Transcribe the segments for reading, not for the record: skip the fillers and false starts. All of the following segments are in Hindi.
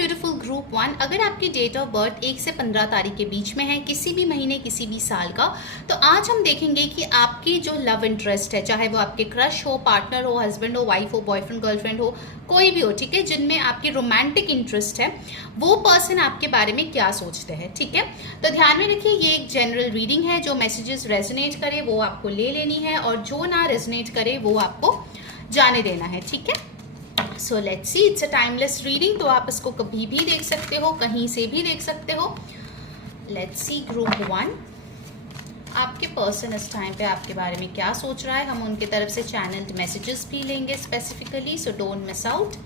ब्यूटीफुल ग्रुप 1, अगर आपकी डेट ऑफ बर्थ 1 से 15 तारीख के बीच में है, किसी भी महीने किसी भी साल का, तो आज हम देखेंगे कि आपकी जो लव इंटरेस्ट है, चाहे वो आपके क्रश हो, पार्टनर हो, हस्बैंड हो, वाइफ हो, बॉयफ्रेंड गर्लफ्रेंड हो, कोई भी हो, ठीक है, जिनमें आपकी रोमांटिक इंटरेस्ट है, वो पर्सन आपके बारे में क्या सोचते हैं। ठीक है, तो ध्यान में रखिए ये एक जनरल रीडिंग है। जो मैसेजेस रेजोनेट करे वो आपको ले लेनी है और जो ना रेजोनेट करे वो आपको जाने देना है। ठीक है, so let's see, it's a timeless reading, तो आप इसको कभी भी देख सकते हो, कहीं से भी देख सकते हो। लेट्स सी ग्रुप 1, आपके पर्सन इस टाइम पे आपके बारे में क्या सोच रहा है। हम उनके तरफ से चैनल्ड मैसेजेस भी लेंगे specifically, so don't miss out.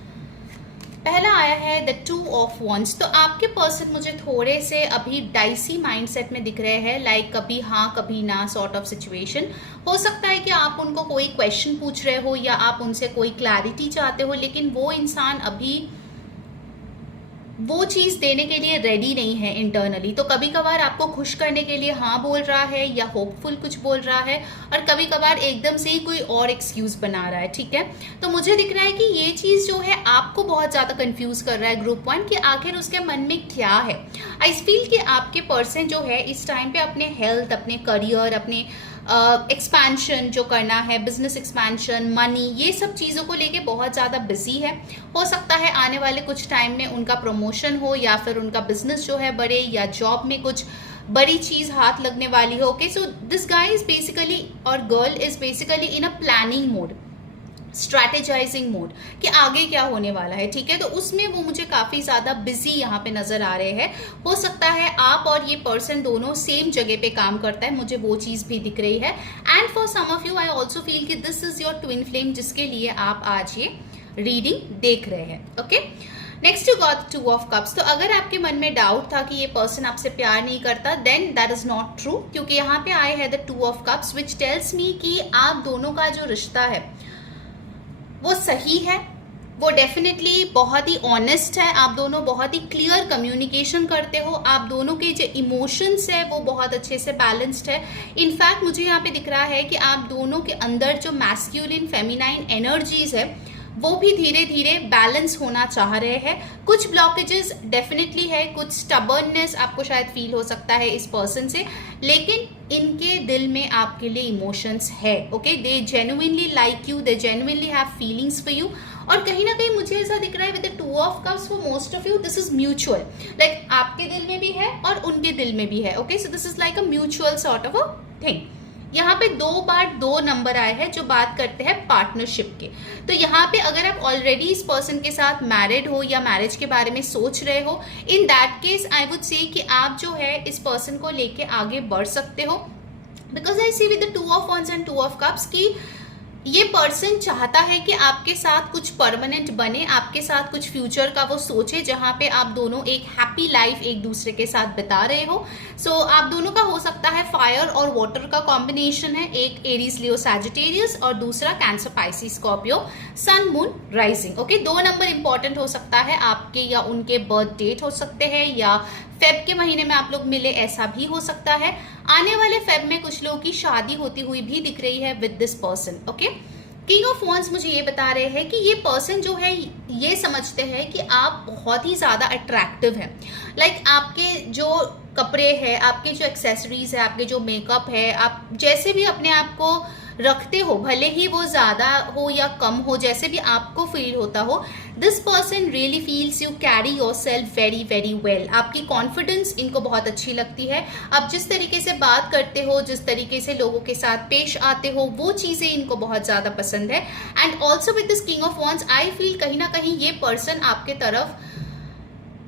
पहला आया है द 2 ऑफ वॉन्ड्स। तो आपके पर्सन मुझे थोड़े से अभी डाइसी माइंडसेट में दिख रहे हैं, लाइक कभी हाँ कभी ना सॉर्ट ऑफ सिचुएशन। हो सकता है कि आप उनको कोई क्वेश्चन पूछ रहे हो या आप उनसे कोई क्लैरिटी चाहते हो, लेकिन वो इंसान अभी वो चीज़ देने के लिए रेडी नहीं है इंटरनली। तो कभी कभार आपको खुश करने के लिए हाँ बोल रहा है या होपफुल कुछ बोल रहा है, और कभी कभार एकदम से ही कोई और एक्सक्यूज बना रहा है। ठीक है, तो मुझे दिख रहा है कि ये चीज़ जो है आपको बहुत ज़्यादा कंफ्यूज कर रहा है ग्रुप 1, कि आखिर उसके मन में क्या है। आई फील कि आपके पर्सन जो है इस टाइम पे अपने हेल्थ, अपने करियर, अपने एक्सपेंशन जो करना है, बिजनेस एक्सपेंशन, मनी, ये सब चीज़ों को लेके बहुत ज़्यादा बिजी है। हो सकता है आने वाले कुछ टाइम में उनका प्रमोशन हो या फिर उनका बिजनेस जो है बढ़े, या जॉब में कुछ बड़ी चीज़ हाथ लगने वाली हो। Okay, so this guy is basically और girl is basically in a planning mode, strategizing mode, कि आगे क्या होने वाला है। ठीक है, तो उसमें वो मुझे काफ़ी ज़्यादा बिजी यहाँ पे नज़र आ रहे हैं। हो सकता है आप और ये पर्सन दोनों सेम जगह पे काम करता है, मुझे वो चीज़ भी दिख रही है। And for some of you I also feel कि this is your twin flame, जिसके लिए आप आज ये रीडिंग देख रहे हैं। Okay, next you got 2 of cups. तो अगर आपके मन में डाउट था कि ये पर्सन आपसे प्यार नहीं करता, then that is not true, क्योंकि यहाँ पे आए हैं the 2 of cups, which tells me कि आप दोनों का जो रिश्ता है वो सही है, वो डेफिनेटली बहुत ही ऑनेस्ट है, आप दोनों बहुत ही क्लियर कम्युनिकेशन करते हो, आप दोनों के जो इमोशंस है वो बहुत अच्छे से बैलेंस्ड है। इनफैक्ट मुझे यहाँ पे दिख रहा है कि आप दोनों के अंदर जो मैस्कुलिन फेमिनाइन एनर्जीज है वो भी धीरे धीरे बैलेंस होना चाह रहे हैं। कुछ ब्लॉकेजेस डेफिनेटली है, कुछ स्टबर्ननेस आपको शायद फील हो सकता है इस पर्सन से, लेकिन इनके दिल में आपके लिए इमोशंस है। Okay, they genuinely like you, they genuinely have feelings for you. और कहीं ना कहीं मुझे ऐसा दिख रहा है with the 2 of cups, for most of you this is mutual, like आपके दिल में भी है और उनके दिल में भी है। Okay, so this is like a mutual sort of a thing. यहाँ पे 2 बार 2 नंबर आए हैं जो बात करते हैं पार्टनरशिप के। तो यहाँ पे अगर आप ऑलरेडी इस पर्सन के साथ मैरिड हो या मैरिज के बारे में सोच रहे हो, इन that case I would say कि आप जो है इस पर्सन को लेके आगे बढ़ सकते हो, because I see with the 2 of wands and 2 of cups की ये पर्सन चाहता है कि आपके साथ कुछ परमानेंट बने, आपके साथ कुछ फ्यूचर का वो सोचे, जहाँ पे आप दोनों एक हैप्पी लाइफ एक दूसरे के साथ बिता रहे हो। सो आप दोनों का हो सकता है फायर और वाटर का कॉम्बिनेशन है, एक एरीज लियो सैजिटेरियस और दूसरा cancer Pisces Scorpio sun moon rising. Okay, 2 number important हो सकता है, आपके या उनके बर्थ डेट हो सकते हैं, या फेब के महीने में आप लोग मिले, ऐसा भी हो सकता है। आने वाले फेब में कुछ लोगों की शादी होती हुई भी दिख रही है with this person. Okay, king of wands मुझे ये बता रहे हैं कि ये पर्सन जो है ये समझते हैं कि आप बहुत ही ज़्यादा अट्रैक्टिव है, लाइक आपके जो कपड़े हैं, आपके जो एक्सेसरीज है, आपके जो मेकअप है, आप जैसे भी अपने आप को रखते हो, भले ही वो ज़्यादा हो या कम हो, जैसे भी आपको फील होता हो, this person really feels you carry your self very very well. आपकी कॉन्फिडेंस इनको बहुत अच्छी लगती है, आप जिस तरीके से बात करते हो, जिस तरीके से लोगों के साथ पेश आते हो, वो चीज़ें इनको बहुत ज़्यादा पसंद है। And also with this king of wands I feel कहीं ना कहीं ये पर्सन आपके तरफ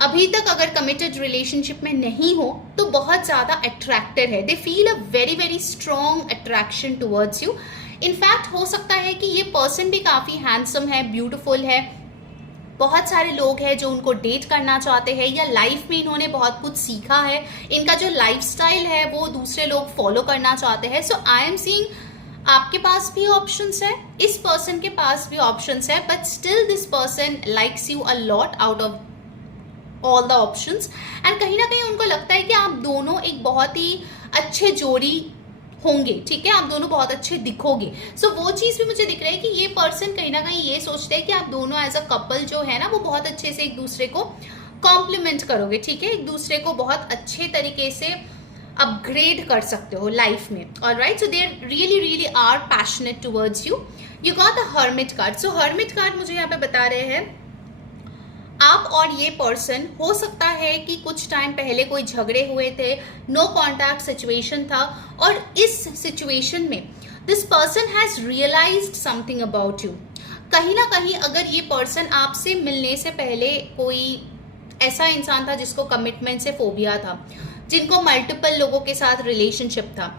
अभी तक अगर कमिटेड रिलेशनशिप में नहीं हो तो बहुत ज़्यादा अट्रैक्टेड है, they feel a very very strong attraction towards you. In fact हो सकता है कि ये पर्सन भी काफ़ी हैंडसम है, ब्यूटीफुल है, बहुत सारे लोग हैं जो उनको डेट करना चाहते हैं, या लाइफ में इन्होंने बहुत कुछ सीखा है, इनका जो लाइफस्टाइल है वो दूसरे लोग फॉलो करना चाहते हैं। सो आई एम सीइंग आपके पास भी ऑप्शंस है, इस पर्सन के पास भी ऑप्शंस है, but still this person likes you a lot out of all the options. And कहीं ना कहीं उनको लगता है कि आप दोनों एक बहुत ही अच्छे जोड़ी होंगे, ठीक है, आप दोनों बहुत अच्छे दिखोगे। सो वो चीज़ भी मुझे दिख रहा है कि ये पर्सन कहीं ना कहीं ये सोचते हैं कि आप दोनों एज अ कपल जो है ना वो बहुत अच्छे से एक दूसरे को कॉम्प्लीमेंट करोगे, ठीक है, एक दूसरे को बहुत अच्छे तरीके से अपग्रेड कर सकते हो लाइफ में। Alright, so they really really are passionate towards you. You got the hermit card. So hermit card मुझे यहाँ पे बता रहे हैं आप और ये पर्सन, हो सकता है कि कुछ टाइम पहले कोई झगड़े हुए थे, नो कॉन्टैक्ट सिचुएशन था, और इस सिचुएशन में this person has realised something about you. कहीं ना कहीं अगर ये पर्सन आपसे मिलने से पहले कोई ऐसा इंसान था जिसको कमिटमेंट से फोबिया था, जिनको मल्टीपल लोगों के साथ रिलेशनशिप था,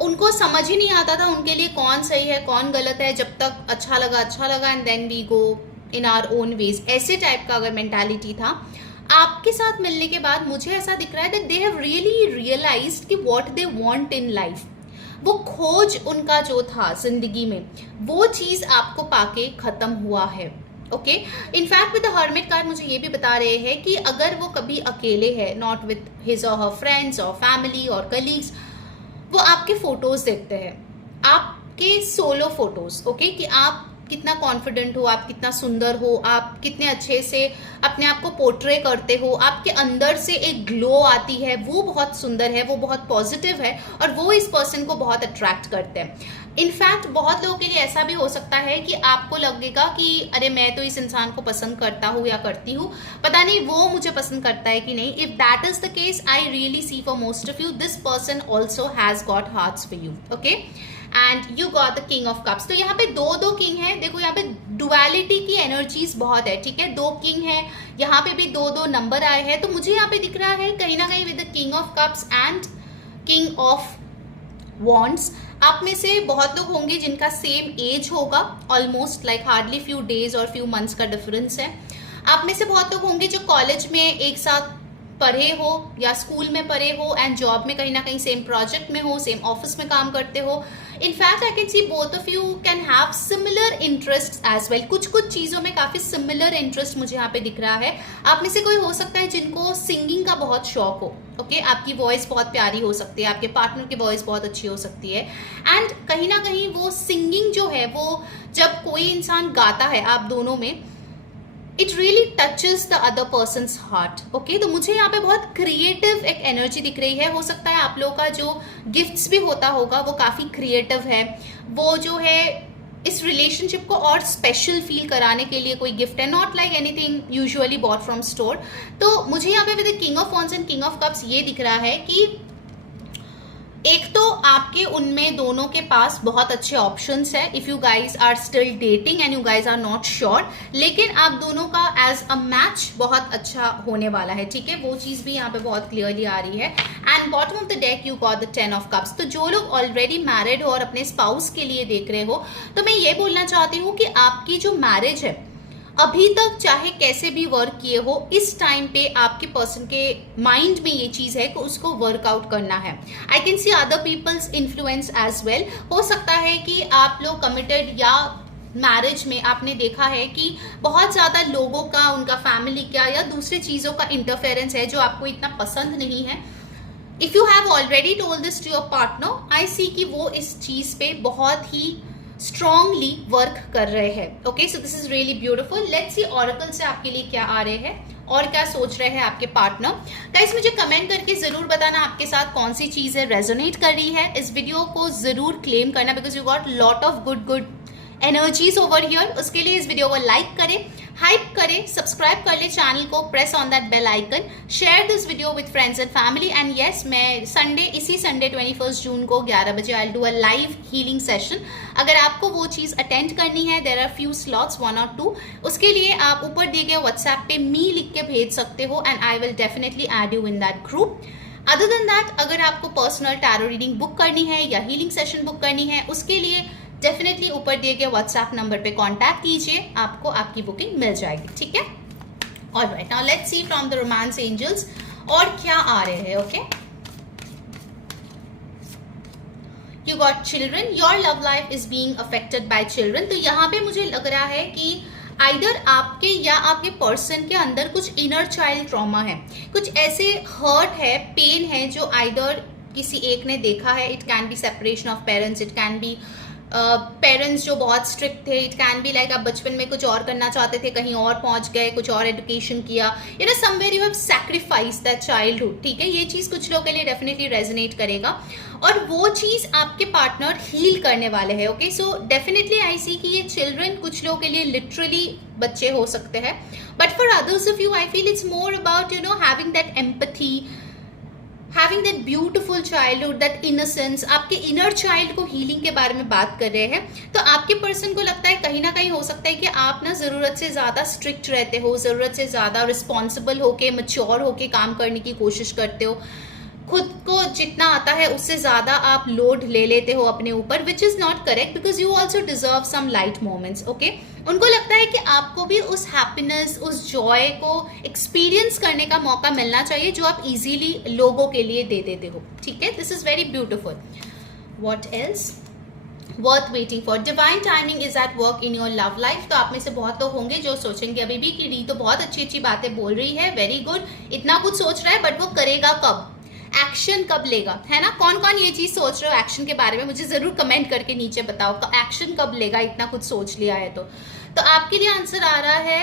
उनको समझ ही नहीं आता था उनके लिए कौन सही है कौन गलत है, जब तक अच्छा लगा and then we go in our own ways, ऐसे टाइप का अगर मेंटालिटी था, आपके साथ मिलने के बाद मुझे ऐसा दिख रहा है that they have really realized कि what they want in life. वो खोज उनका जो था जिंदगी में, वो चीज आपको पाके खत्म हुआ है। Okay, in fact with the hermit card मुझे ये भी बता रहे हैं कि अगर वो कभी अकेले है, नॉट विद हिज और हर फ्रेंड्स और फैमिली और कलीग्स, वो आपके फोटोज देखते हैं, आपके सोलो फोटोज, ओके, कि आप कितना कॉन्फिडेंट हो, आप कितना सुंदर हो, आप कितने अच्छे से अपने आप को पोर्ट्रे करते हो, आपके अंदर से एक ग्लो आती है, वो बहुत सुंदर है, वो बहुत पॉजिटिव है, और वो इस पर्सन को बहुत अट्रैक्ट करते हैं। इनफैक्ट बहुत लोगों के लिए ऐसा भी हो सकता है कि आपको लगेगा कि अरे मैं तो इस इंसान को पसंद करता हूँ या करती हूँ, पता नहीं वो मुझे पसंद करता है कि नहीं। If that is the case, I really see for most of you this person also has got hearts for you. Okay, and you got the king of cups. तो यहाँ पे दो किंग है, देखो यहाँ पे डुअलिटी की एनर्जीज बहुत है, ठीक है, 2 किंग है, यहाँ पे भी 2 नंबर आए हैं, तो मुझे यहाँ पे दिख रहा है कहीं ना कहीं with the king of cups and king of wands. आप में से बहुत लोग होंगे जिनका सेम एज होगा, almost like hardly few days और फ्यू मंथ्स का डिफरेंस है। आप में से बहुत लोग होंगे जो कॉलेज में एक साथ पढ़े हो या स्कूल में पढ़े हो एंड जॉब में कहीं ना कहीं सेम प्रोजेक्ट में हो, सेम ऑफिस में काम करते हो। In fact I can see both of you can have similar interest as well. कुछ चीज़ों में काफ़ी सिमिलर इंटरेस्ट मुझे यहाँ पे दिख रहा है। आप में से कोई हो सकता है जिनको सिंगिंग का बहुत शौक हो, ओके, आपकी वॉइस बहुत प्यारी हो सकती है, आपके पार्टनर की वॉइस बहुत अच्छी हो सकती है, एंड कहीं ना कहीं वो सिंगिंग जो है, वो जब कोई इंसान गाता है आप दोनों में, it really touches the other persons heart. Okay, तो मुझे यहाँ पे बहुत क्रिएटिव एक एनर्जी दिख रही है। हो सकता है आप लोगों का जो गिफ्ट्स भी होता होगा वो काफ़ी क्रिएटिव है, वो जो है इस रिलेशनशिप को और स्पेशल फील कराने के लिए कोई गिफ्ट है, not like anything usually bought from store. तो मुझे यहाँ पे with king of wands and king of cups ये दिख रहा है कि एक तो आपके उनमें दोनों के पास बहुत अच्छे ऑप्शंस है, if you guys are still dating and you guys are not sure, लेकिन आप दोनों का एज अ मैच बहुत अच्छा होने वाला है, ठीक है, वो चीज भी यहाँ पे बहुत क्लियरली आ रही है। And bottom of the deck you got the 10 of cups. तो जो लोग ऑलरेडी मैरिड हो और अपने स्पाउस के लिए देख रहे हो, तो मैं ये बोलना चाहती हूँ कि आपकी जो मैरिज है अभी तक चाहे कैसे भी वर्क किए हो, इस टाइम पे आपके पर्सन के माइंड में ये चीज है कि उसको वर्कआउट करना है। I can see other peoples influence as well. हो सकता है कि आप लोग कमिटेड या मैरिज में आपने देखा है कि बहुत ज़्यादा लोगों का, उनका फैमिली का या दूसरी चीज़ों का इंटरफेरेंस है जो आपको इतना पसंद नहीं है। If you have already told this to your partner, I see कि वो इस चीज़ पे बहुत ही स्ट्रांगली वर्क कर रहे हैं। Okay, so this is really beautiful. Let's see oracle से आपके लिए क्या आ रहे हैं और क्या सोच रहे हैं आपके पार्टनर। गाइस मुझे कमेंट करके जरूर बताना आपके साथ कौन सी चीजें रेजोनेट कर रही है। इस वीडियो को जरूर क्लेम करना because you got lot of good energies over here. उसके लिए इस वीडियो को लाइक करें, हाइप करें, सब्सक्राइब कर ले चैनल को, press on that bell icon, share this video with friends and family. And yes, मैं इसी संडे 21 जून को 11 बजे I will do a live healing session. अगर आपको वो चीज़ अटेंड करनी है, देयर आर फ्यू स्लॉट्स, 1 और 2, उसके लिए आप ऊपर दिए गए व्हाट्सएप पे मी लिख के भेज सकते हो and I will definitely add you in that group. Other than that, अगर आपको पर्सनल टैरो रीडिंग बुक करनी है या हीलिंग सेशन बुक करनी है, उसके लिए डेफिनेटली ऊपर दिए गए व्हाट्सएप नंबर पे कांटेक्ट कीजिए, आपको आपकी बुकिंग मिल जाएगी, ठीक है। Alright, now let's see from the romance angels और क्या आ रहे हैं। Okay, you got children, your love life is being affected by children. तो यहाँ पे मुझे लग रहा है कि आइदर आपके या आपके पर्सन के अंदर कुछ इनर चाइल्ड ट्रॉमा है, कुछ ऐसे हर्ट है, पेन है जो आइदर किसी एक ने देखा है। It can B separation of parents, it can be parents जो बहुत स्ट्रिक्ट थे, इट कैन बी लाइक आप बचपन में कुछ और करना चाहते थे, कहीं और पहुंच गए, कुछ और एजुकेशन किया, you know somewhere you have sacrifice that childhood, ठीक है। ये चीज़ कुछ लोगों के लिए डेफिनेटली रेजोनेट करेगा और वो चीज़ आपके पार्टनर हील करने वाले हैं, okay. So definitely I see कि ये चिल्ड्रन कुछ लोगों के लिए लिटरली बच्चे हो सकते हैं, but for others of you I feel it's more about, you know, having that empathy, having that beautiful childhood, that innocence. आपके इनर चाइल्ड को हीलिंग के बारे में बात कर रहे हैं। तो आपके पर्सन को लगता है कहीं ना कहीं हो सकता है कि आप ना ज़रूरत से ज़्यादा स्ट्रिक्ट रहते हो, ज़रूरत से ज़्यादा रिस्पॉन्सिबल होके, मैच्योर होके काम करने की कोशिश करते हो, खुद को जितना आता है उससे ज़्यादा आप लोड ले लेते हो अपने ऊपर, which is not correct, because you also deserve some light moments, okay. उनको लगता है कि आपको भी उस हैप्पीनेस, उस जॉय को एक्सपीरियंस करने का मौका मिलना चाहिए जो आप इजीली लोगों के लिए दे देते हो, ठीक है। This is very beautiful. What else? Worth waiting for, divine timing is at work in your love life. तो आप में से बहुत लोग होंगे जो सोचेंगे अभी भी कि री तो बहुत अच्छी अच्छी बातें बोल रही है, वेरी गुड, इतना कुछ सोच रहा है, बट वो करेगा कब, एक्शन कब लेगा, है ना। कौन कौन ये चीज सोच रहे हो एक्शन के बारे में, मुझे जरूर कमेंट करके नीचे बताओ, एक्शन कब लेगा, इतना कुछ सोच लिया है तो आपके लिए आंसर आ रहा है,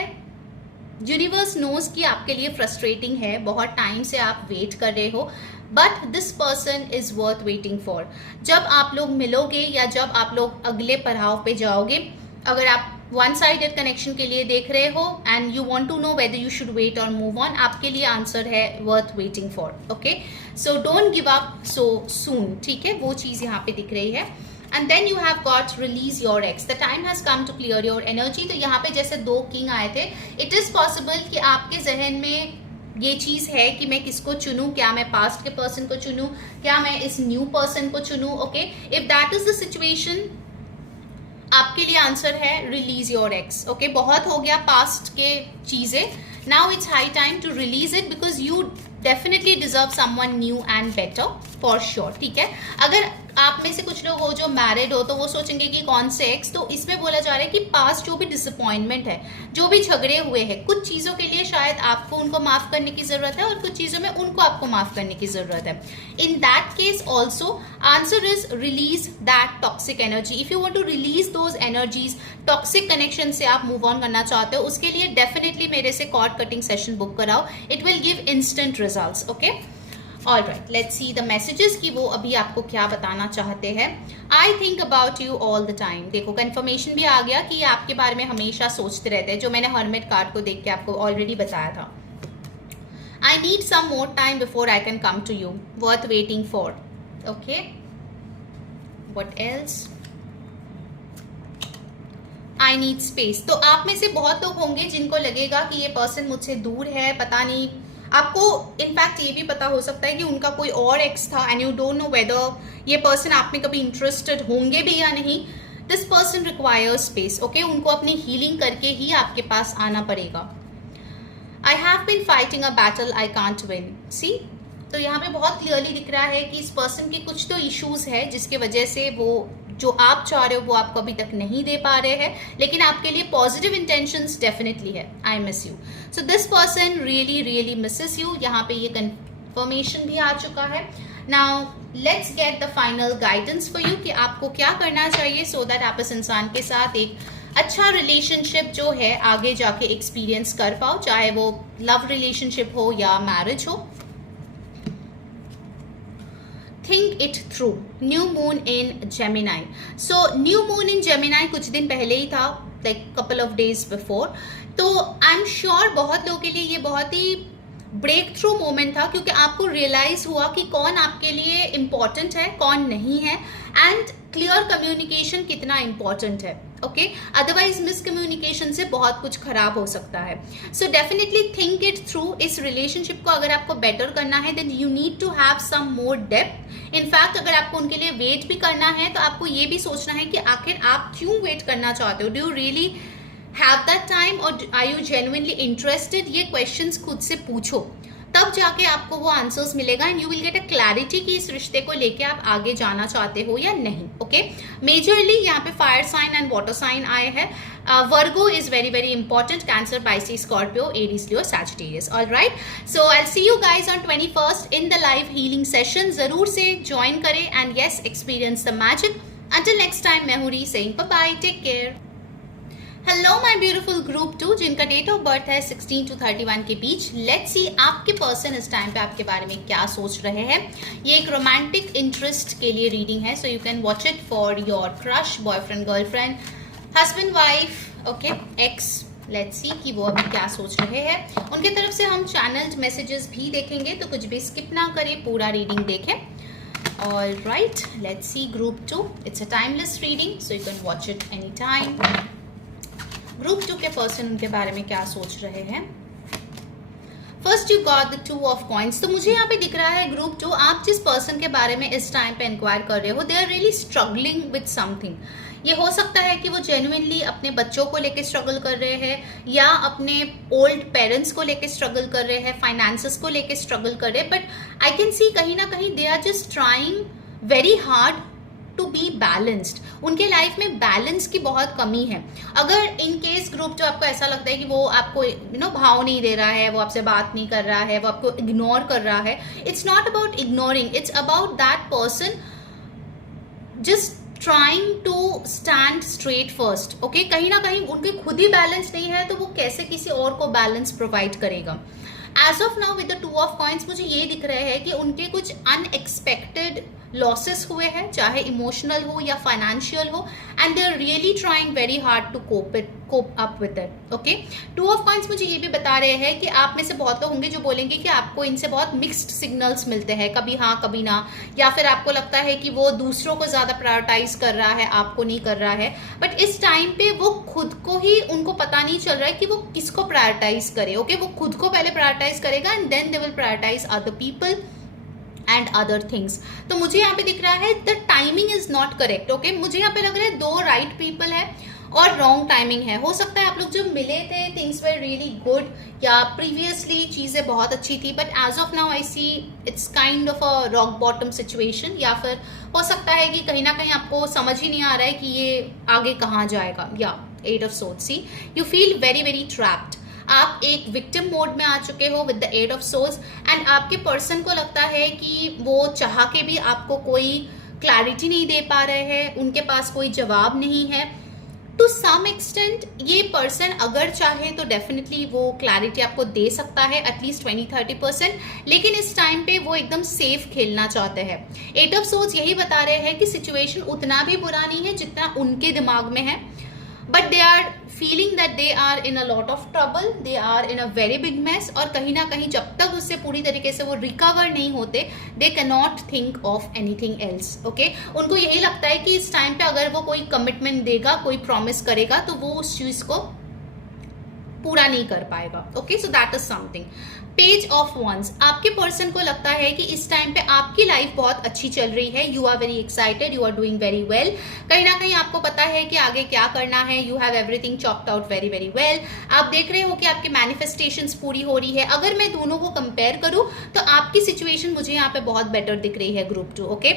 यूनिवर्स नोज कि आपके लिए फ्रस्ट्रेटिंग है, बहुत टाइम से आप वेट कर रहे हो, but this person is worth waiting for. जब आप लोग मिलोगे या जब आप लोग अगले पड़ाव पे जाओगे, अगर आप वन साइडेड कनेक्शन के लिए देख रहे हो and you want to know whether you should wait और मूव ऑन, आपके लिए आंसर है worth waiting for, okay. So don't give up so soon, ठीक है, वो चीज यहाँ पे दिख रही है। And then you have got release your ex, the time has come to clear your energy. तो यहाँ पे जैसे 2 किंग आए थे, इट इज पॉसिबल कि आपके जहन में ये चीज है कि मैं किसको चुनूं, क्या मैं पास्ट के पर्सन को चुनूं, क्या मैं इस न्यू पर्सन को चुनूं, okay. If that is the situation, आपके लिए आंसर है रिलीज योर एक्स, ओके। बहुत हो गया पास्ट के चीजें, now it's high time to release it, because you definitely deserve someone new and better for sure, ठीक है। अगर आप में से कुछ लोग हो जो मैरिड हो तो वो सोचेंगे कि कौन से एक्स, तो इसमें बोला जा रहा है कि पास्ट जो भी डिसअपॉइंटमेंट है, जो भी झगड़े हुए हैं, कुछ चीज़ों के लिए शायद आपको उनको माफ़ करने की ज़रूरत है और कुछ चीज़ों में उनको आपको माफ़ करने की ज़रूरत है। In that case also answer is release that toxic energy. If you want to release those energies, toxic connection से आप मूव ऑन करना चाहते हो, उसके लिए डेफिनेटली मेरे से कॉर्ड कटिंग सेशन बुक कराओ, it will give instant results, okay. All right, let's see the messages कि वो अभी आपको क्या बताना चाहते हैं। I think about you all the time. देखो कंफर्मेशन भी आ गया कि ये आपके बारे में हमेशा सोचते रहते हैं, जो मैंने हर्मिट कार्ड को देख के आपको ऑलरेडी बताया था। I need some more time before I can come to you, worth waiting for, okay. What else? I need space. तो आप में से बहुत लोग होंगे जिनको लगेगा कि ये पर्सन मुझसे दूर है, पता नहीं, आपको इनफैक्ट ये भी पता हो सकता है कि उनका कोई और एक्स था and you don't know whether ये पर्सन आप में कभी इंटरेस्टेड होंगे भी या नहीं। This person requires space, okay. उनको अपनी हीलिंग करके ही आपके पास आना पड़ेगा। I have been fighting a battle I can't win, see. तो यहाँ पे बहुत क्लियरली दिख रहा है कि इस पर्सन के कुछ तो इश्यूज है जिसके वजह से वो जो आप चाह रहे हो वो आपको अभी तक नहीं दे पा रहे हैं, लेकिन आपके लिए पॉजिटिव इंटेंशंस डेफिनेटली है। I miss you, so this person really really Mrs you. यहाँ पे ये कंफर्मेशन भी आ चुका है। Now let's get the final guidance for you कि आपको क्या करना चाहिए सो दैट आप इस इंसान के साथ एक अच्छा रिलेशनशिप जो है आगे जाके एक्सपीरियंस कर पाओ, चाहे वो लव रिलेशनशिप हो या मैरिज हो। Think it through, new moon in Gemini. So new moon in Gemini कुछ दिन पहले ही था, like couple of days before. तो आई एम श्योर बहुत लोगों के लिए ये बहुत ही ब्रेक थ्रू मोमेंट था, क्योंकि आपको रियलाइज हुआ कि कौन आपके लिए इम्पॉर्टेंट है, कौन नहीं है, एंड क्लियर कम्युनिकेशन कितना इम्पॉर्टेंट है, ओके। अदरवाइज मिसकम्युनिकेशन से बहुत कुछ खराब हो सकता है। So definitely think it through. इस रिलेशनशिप को अगर आपको बेटर करना है then you need to have some more depth. In fact अगर आपको उनके लिए वेट भी करना है तो आपको ये भी सोचना है कि आखिर आप क्यों वेट करना चाहते हो, do you really have that time और आर यू जेन्युइनली इंटरेस्टेड। ये क्वेश्चंस खुद से पूछो, तब जाके आपको वो आंसर्स मिलेगा and you will get a clarity कि इस रिश्ते को लेके आप आगे जाना चाहते हो या नहीं, ओके। मेजरली यहाँ पे fire sign and water sign आए हैं। Virgo is very very important, Cancer, Pisces, Scorpio, Aries, Leo, Sagittarius. All right, so I see you guys on 21st in the live healing session. जरूर से ज्वाइन करें and yes experience the magic. Until next time, मैं हूँ री saying bye bye, take care. Hello my beautiful group 2 जिनका डेट ऑफ बर्थ है 16 to 31 के बीच. लेट्स सी आपके पर्सन इस टाइम पे आपके बारे में क्या सोच रहे हैं. ये एक रोमांटिक इंटरेस्ट के लिए रीडिंग है, so you can watch it for your crush, boyfriend, girlfriend, husband, wife, okay, x. Let's see कि वो अभी क्या सोच रहे हैं. उनके तरफ से हम चैनल्ड मैसेजेस भी देखेंगे, तो कुछ भी स्किप ना करें, पूरा रीडिंग देखें. All right, let's see group 2. It's a timeless reading, so you can watch it anytime. Group 2 के पर्सन उनके बारे में क्या सोच रहे हैं. First you got the 2 of coins. तो मुझे यहाँ पे दिख रहा है ग्रुप 2, आप जिस पर्सन के बारे में इस टाइम पे इंक्वायर कर रहे हो, they are really struggling with something. ये हो सकता है कि वो जेन्युइनली अपने बच्चों को लेके स्ट्रगल कर रहे हैं, या अपने ओल्ड पेरेंट्स को लेके स्ट्रगल कर रहे हैं, फाइनेंसेस को लेके स्ट्रगल कर रहे हैं. बट आई कैन सी कहीं ना कहीं they are just trying very hard to be balanced. उनके लाइफ में बैलेंस की बहुत कमी है. अगर इन केस ग्रुप 2 आपको ऐसा लगता है कि वो आपको भाव नहीं दे रहा है, वो आपसे बात नहीं कर रहा है, वो आपको इग्नोर कर रहा है, it's not about ignoring, it's about that person just trying to stand straight first. Okay, कहीं ना कहीं उनके खुद ही बैलेंस नहीं है, तो वो कैसे किसी और को बैलेंस प्रोवाइड करेगा. As of now with the 2 of coins मुझे ये दिख रहे हैं कि उनके कुछ अनएक्सपेक्टेड लॉसेस हुए हैं, चाहे इमोशनल हो या फाइनेंशियल हो, and they are really trying very hard to cope up with it. Okay, 2 of coins मुझे ये भी बता रहे हैं कि आप में से बहुत लोग होंगे जो बोलेंगे कि आपको इनसे बहुत मिक्स्ड सिग्नल्स मिलते हैं, कभी हाँ कभी ना, या फिर आपको लगता है कि वो दूसरों को ज़्यादा प्रायोरिटाइज कर रहा है, आपको नहीं कर रहा है. बट इस टाइम पे वो खुद को ही, उनको पता नहीं चल रहा है कि वो किसको प्रायोरिटाइज करे. ओके, वो खुद को पहले प्रायोरिटाइज करेगा and then they will prioritise other people and other things. तो मुझे यहाँ पे दिख रहा है the timing is not correct. Okay, मुझे यहाँ पे लग रहा है 2 राइट पीपल है और रॉन्ग टाइमिंग है. हो सकता है आप लोग जब मिले थे थिंग्स वर रियली गुड, या प्रीवियसली चीज़ें बहुत अच्छी थी, but as of now I see it's kind of a rock bottom situation. या फिर हो सकता है कि कहीं ना कहीं आपको समझ ही नहीं आ रहा है कि ये आगे कहाँ जाएगा. या 8 of swords, see you feel very very trapped. आप एक विक्टिम मोड में आ चुके हो with the 8 of swords, and आपके पर्सन को लगता है कि वो चाह के भी आपको कोई क्लैरिटी नहीं दे पा रहे हैं, उनके पास कोई जवाब नहीं है. टू सम एक्सटेंट ये पर्सन अगर चाहे तो डेफिनेटली वो क्लैरिटी आपको दे सकता है, एटलीस्ट 20-30%. लेकिन इस टाइम पे वो एकदम सेफ खेलना चाहते हैं. 8 ऑफ सोर्ड्स यही बता रहे हैं कि सिचुएशन उतना भी बुरा नहीं है जितना उनके दिमाग में है, but they are feeling that they are in a lot of trouble, they are in a very big mess. और कहीं ना कहीं जब तक उससे पूरी तरीके से वो रिकवर नहीं होते, they can not think of anything else. Okay, उनको यही लगता है कि इस टाइम पे अगर वो कोई कमिटमेंट देगा, कोई प्रॉमिस करेगा, तो वो उस चीज को पूरा नहीं कर पाएगा. Okay, so that is something. Page of wands, आपके पर्सन को लगता है कि इस टाइम पे आपकी लाइफ बहुत अच्छी चल रही है. You are very excited, you are doing very well. कहीं ना कहीं आपको पता है कि आगे क्या करना है. You have everything chopped out very very well. आप देख रहे हो कि आपकी मैनिफेस्टेशंस पूरी हो रही है. अगर मैं दोनों को कंपेयर करूं तो आपकी सिचुएशन मुझे यहाँ पे बहुत बेटर दिख रही है group 2. Okay,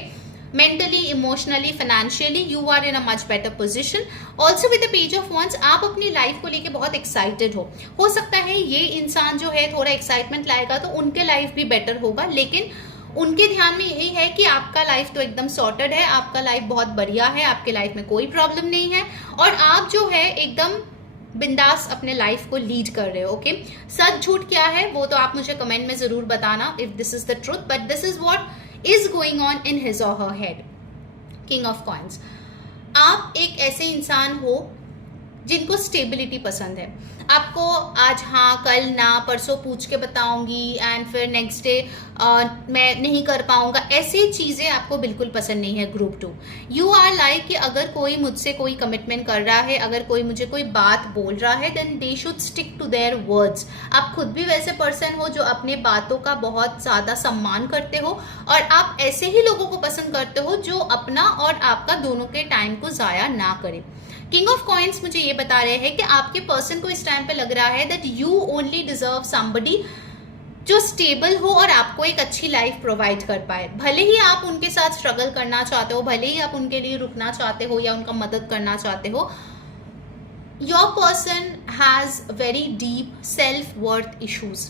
mentally, emotionally, financially you are in a much better position. Also with the page of wands आप अपनी लाइफ को लेके बहुत एक्साइटेड हो सकता है ये इंसान जो है थोड़ा एक्साइटमेंट लाएगा तो उनके लाइफ भी बेटर होगा, लेकिन उनके ध्यान में यही है कि आपका लाइफ तो एकदम सॉर्टेड है, आपका लाइफ बहुत बढ़िया है, आपके लाइफ में कोई प्रॉब्लम नहीं है, और आप जो है एकदम बिंदास अपने लाइफ को लीड कर रहे हो. ओके, सच झूठ क्या है वो तो आप मुझे कमेंट में जरूर बताना if this is the truth, but this is what is going on in his or her head. King of coins, आप एक ऐसे इंसान हो जिनको स्टेबिलिटी पसंद है. आपको आज हाँ, कल ना, परसों पूछ के बताऊंगी एंड फिर नेक्स्ट डे मैं नहीं कर पाऊंगा, ऐसी चीज़ें आपको बिल्कुल पसंद नहीं है ग्रुप 2. यू आर लाइक कि अगर कोई मुझसे कोई कमिटमेंट कर रहा है, अगर कोई मुझे कोई बात बोल रहा है, then they should stick to their words. आप खुद भी वैसे पर्सन हो जो अपने बातों का बहुत ज़्यादा सम्मान करते हो, और आप ऐसे ही लोगों को पसंद करते हो जो अपना और आपका दोनों के टाइम को ज़ाया ना करे. किंग ऑफ कॉइंस मुझे ये बता रहे हैं कि आपके पर्सन को इस टाइम पे लग रहा है that you only deserve somebody जो स्टेबल हो और आपको एक अच्छी लाइफ प्रोवाइड कर पाए. भले ही आप उनके साथ स्ट्रगल करना चाहते हो, भले ही आप उनके लिए रुकना चाहते हो या उनका मदद करना चाहते हो, your person has very deep self worth issues.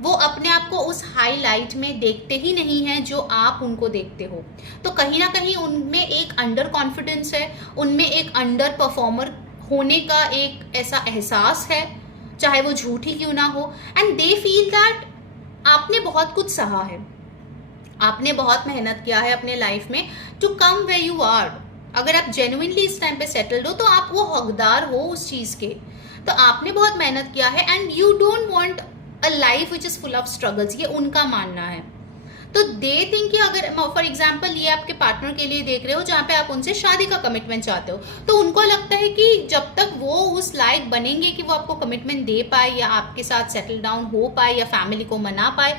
वो अपने आप को उस हाईलाइट में देखते ही नहीं हैं जो आप उनको देखते हो। तो कहीं ना कहीं उनमें एक अंडर कॉन्फिडेंस है, उनमें एक अंडर परफॉर्मर होने का एक ऐसा एहसास है, चाहे वो झूठ ही क्यों ना हो। एंड दे फील दैट आपने बहुत कुछ सहा है, आपने बहुत मेहनत किया है अपने लाइफ में to come way you are. अगर आप जेन्युइनली इस टाइम पे सेटल्ड हो तो आप वो हकदार हो उस चीज़ के। तो आपने बहुत मेहनत किया है and you don't want a life which is full of struggles, ये उनका मानना है। तो दे थिंक कि अगर फॉर एग्जाम्पल ये आपके पार्टनर के लिए देख रहे हो जहाँ पे आप उनसे शादी का कमिटमेंट चाहते हो, तो उनको लगता है कि जब तक वो उस लायक बनेंगे कि वो आपको कमिटमेंट दे पाए या आपके साथ सेटल डाउन हो पाए या फैमिली को मना पाए,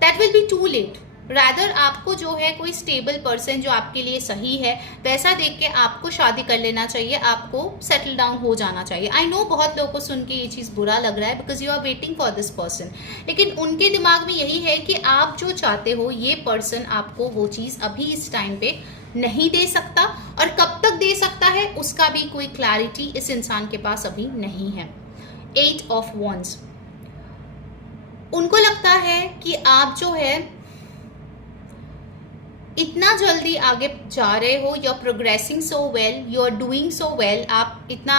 that will be too late. Rather आपको जो है कोई स्टेबल पर्सन जो आपके लिए सही है वैसा देख के आपको शादी कर लेना चाहिए, आपको सेटल डाउन हो जाना चाहिए। आई नो बहुत लोगों को सुन के ये चीज़ बुरा लग रहा है because you are waiting for this person, लेकिन उनके दिमाग में यही है कि आप जो चाहते हो ये पर्सन आपको वो चीज़ अभी इस टाइम पे नहीं दे सकता, और कब तक दे सकता है उसका भी कोई क्लैरिटी इस इंसान के पास अभी नहीं है। 8 ऑफ वॉन्ड्स, उनको लगता है कि आप जो है इतना जल्दी आगे जा रहे हो, you are progressing so well, you are doing so well, आप इतना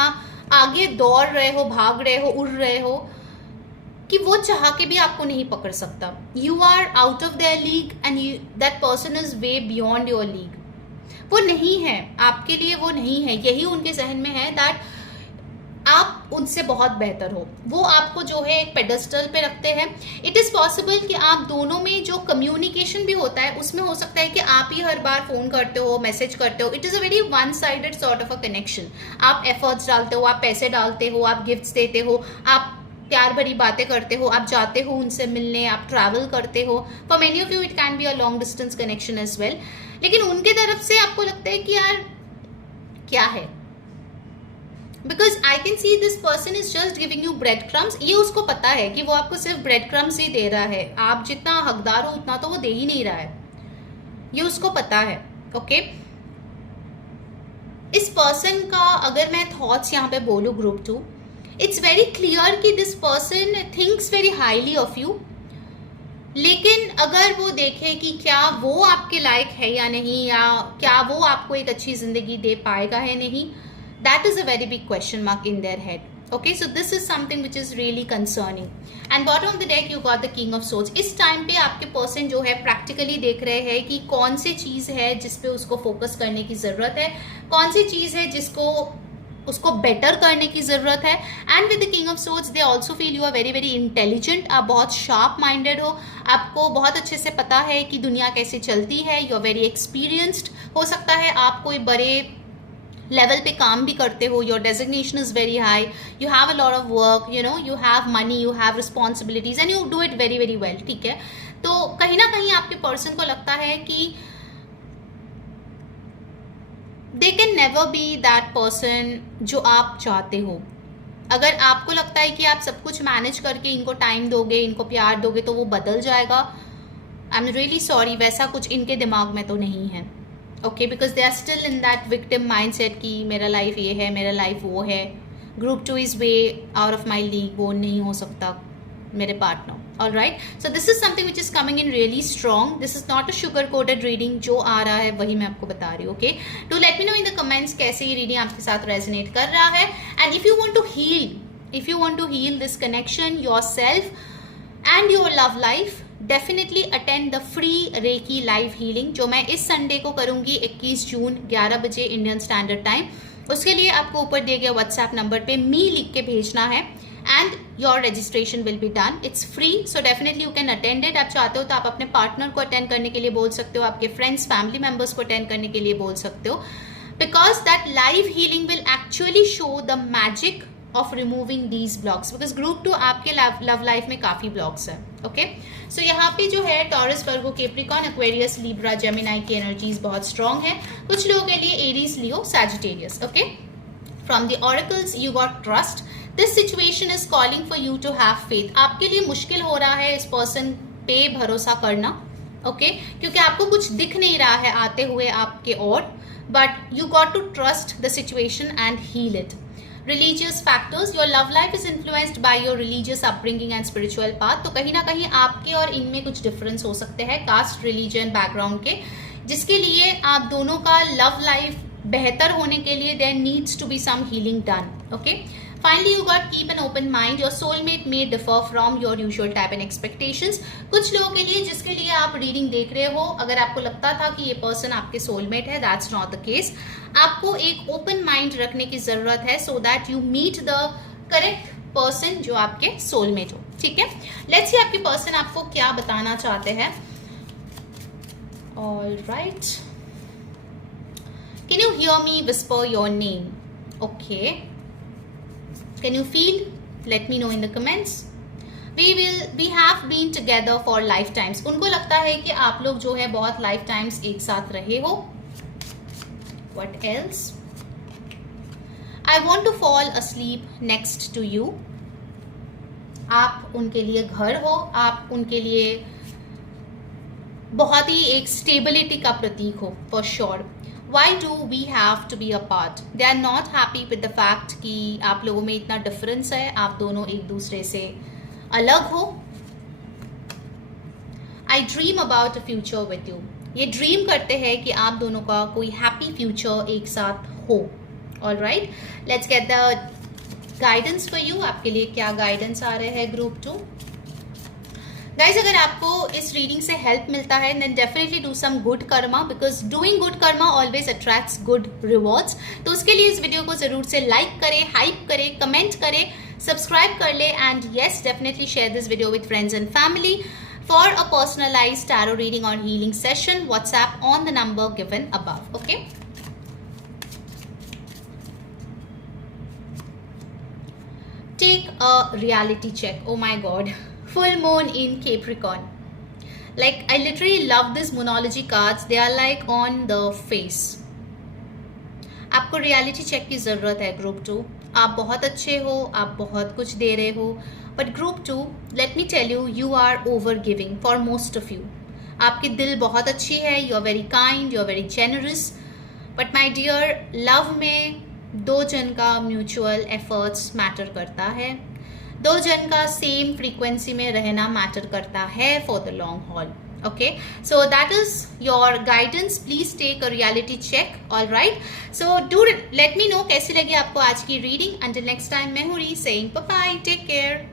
आगे दौड़ रहे हो, भाग रहे हो, उड़ रहे हो कि वो चाह के भी आपको नहीं पकड़ सकता। You are out of their league and that person is way beyond your league. वो नहीं है आपके लिए, वो नहीं है, यही उनके जहन में है दैट आप उनसे बहुत बेहतर हो। वो आपको जो है एक पेडेस्टल पे रखते हैं। इट इज़ पॉसिबल कि आप दोनों में जो कम्युनिकेशन भी होता है उसमें हो सकता है कि आप ही हर बार फ़ोन करते हो, मैसेज करते हो। It is a very one sided sort of a connection. आप एफर्ट्स डालते हो, आप पैसे डालते हो, आप गिफ्ट्स देते हो, आप प्यार भरी बातें करते हो, आप जाते हो उनसे मिलने, आप ट्रैवल करते हो। For many of you it can be a long distance connection as well. लेकिन उनके तरफ से आपको लगता है कि यार क्या है, because I can see this person is just giving you bread crumbs. ये उसको पता है कि वो आपको सिर्फ ब्रेड क्रम्स ही दे रहा है, आप जितना हकदार हो उतना तो वो दे ही नहीं रहा है, ये उसको पता है। ओके इस पर्सन का अगर मैं थॉट्स यहाँ पे बोलूँ ग्रुप 2, इट्स वेरी क्लियर कि this person thinks very highly of you. लेकिन अगर वो देखे कि क्या वो आपके लायक है या नहीं, या क्या वो आपको एक अच्छी जिंदगी दे पाएगा है नहीं, that is a very big question mark in their head. Okay, so this is something which is really concerning. And bottom of the deck you got the King of Swords. इस टाइम पे आपके पर्सन जो है प्रैक्टिकली देख रहे हैं कि कौन सी चीज़ है जिस पे उसको फोकस करने की ज़रूरत है, कौन सी चीज़ है जिसको उसको बेटर करने की ज़रूरत है। And with the king of swords they also feel you are very very intelligent. आप बहुत शार्प माइंडेड हो, आपको बहुत अच्छे से पता है कि दुनिया कैसे चलती है, यू आर वेरी एक्सपीरियंस्ड। हो सकता है आप कोई बड़े लेवल पे काम भी करते हो, your designation is very high, you have a lot of work, you know, you have money, you have responsibilities and you do it very very well. ठीक है, तो कहीं ना कहीं आपके पर्सन को लगता है कि they can never be that person जो आप चाहते हो। अगर आपको लगता है कि आप सब कुछ मैनेज करके इनको टाइम दोगे, इनको प्यार दोगे तो वो बदल जाएगा, आई एम रियली सॉरी, वैसा कुछ इनके दिमाग में तो नहीं है। Okay, because they are still in that victim mindset कि मेरा लाइफ ये है, मेरा लाइफ वो है, group 2 is way out of my league, वो नहीं हो सकता मेरे partner. All right, so this is something which is coming in really strong. This is not a sugar coated reading, जो आ रहा है वही मैं आपको बता रही हूँ। Okay, to let me know in the comments कैसे ये रीडिंग आपके साथ रेजोनेट कर रहा है। And if you want to heal this connection, yourself and your love life, definitely attend the free reiki live healing जो मैं इस संडे को करूंगी 21 जून 11 बजे इंडियन स्टैंडर्ड टाइम। उसके लिए आपको ऊपर दिए गए व्हाट्सएप नंबर पे मी लिख के भेजना है and your registration will be done. It's free, so definitely you can attend it. आप चाहते हो तो आप अपने पार्टनर को अटेंड करने के लिए बोल सकते हो, आपके फ्रेंड्स फैमिली मेम्बर्स को अटेंड करने के लिए बोल सकते हो, because that live healing will actually show the magic of removing these blocks, because group 2 आपके लव लाइफ में काफ़ी ब्लॉक्स है। ओके, सो यहाँ पे जो है Taurus, Virgo, Capricorn, Aquarius, Libra, Gemini की एनर्जीज बहुत स्ट्रॉन्ग है। कुछ लोगों के लिए Aries, Leo, Sagittarius. Okay, from the oracles you got trust. This situation is calling for you to have faith. आपके लिए मुश्किल हो रहा है इस पर्सन पे भरोसा करना, ओके, क्योंकि आपको कुछ दिख नहीं रहा है आते हुए आपके ओर, but you got to trust the situation and heal it. Religious factors, your love life is influenced by your religious upbringing and spiritual path. तो कहीं ना कहीं आपके और इनमें कुछ डिफरेंस हो सकते हैं कास्ट, रिलीजन, बैकग्राउंड के, जिसके लिए आप दोनों का लव लाइफ बेहतर होने के लिए there needs to be some healing done. Okay, finally you got keep an open mind, your soulmate may differ from your usual type and expectations. कुछ लोगों के लिए जिसके लिए आप रीडिंग देख रहे हो, अगर आपको लगता था कि ये पर्सन आपके सोलमेट है, दैट्स नॉट द केस। आपको एक ओपन माइंड रखने की जरूरत है so that you meet the correct person जो आपके सोलमेट हो। ठीक है, लेट्स सी आपके पर्सन आपको क्या बताना चाहते हैं। All right, can you hear me whisper your name? Okay, can you feel? Late me know in the comments. we have been together for lifetimes। उनको लगता है कि आप लोग जो है बहुत लाइफ टाइम्स एक साथ रहे हो। What else? I want to fall asleep next to you। आप उनके लिए घर हो, आप उनके लिए बहुत ही एक स्टेबिलिटी का प्रतीक हो for sure. Why do we have to be apart? They are not happy with the fact कि आप लोगों में इतना डिफरेंस है, आप दोनों एक दूसरे से अलग हो। I dream about a future with you। ये ड्रीम करते हैं कि आप दोनों का कोई हैप्पी फ्यूचर एक साथ हो। Alright, let's get the guidance for you। आपके लिए क्या गाइडेंस आ रहे हैं ग्रुप 2? गाइज, अगर आपको इस रीडिंग से हेल्प मिलता है then definitely do some good karma, because doing good karma always attracts good rewards. तो उसके लिए इस वीडियो को जरूर से लाइक करें, हाइप करें, कमेंट करें, सब्सक्राइब कर ले, and yes definitely share this video with friends and family. For a personalized tarot reading और healing session, WhatsApp on the number given above. Okay, take a reality check। Oh my god, full moon in Capricorn। Like, I literally love these Moonology cards। They are like on the face। आपको रियलिटी चेक की ज़रूरत है ग्रुप 2। आप बहुत अच्छे हो, आप बहुत कुछ दे रहे हो, but group 2, let me tell you, you are over giving for most of you. आपकी दिल बहुत अच्छी है, you are very kind, you are very generous, but my dear, love में दो जन का म्यूचुअल एफर्ट्स मैटर करता है, दो जन का सेम फ्रीक्वेंसी में रहना मैटर करता है for the long haul. Okay, so that is your guidance. Please take a reality check. All right, so do let me know कैसी लगी आपको आज की रीडिंग। अंटिल नेक्स्ट टाइम, मैं हूँ री saying bye bye, take care.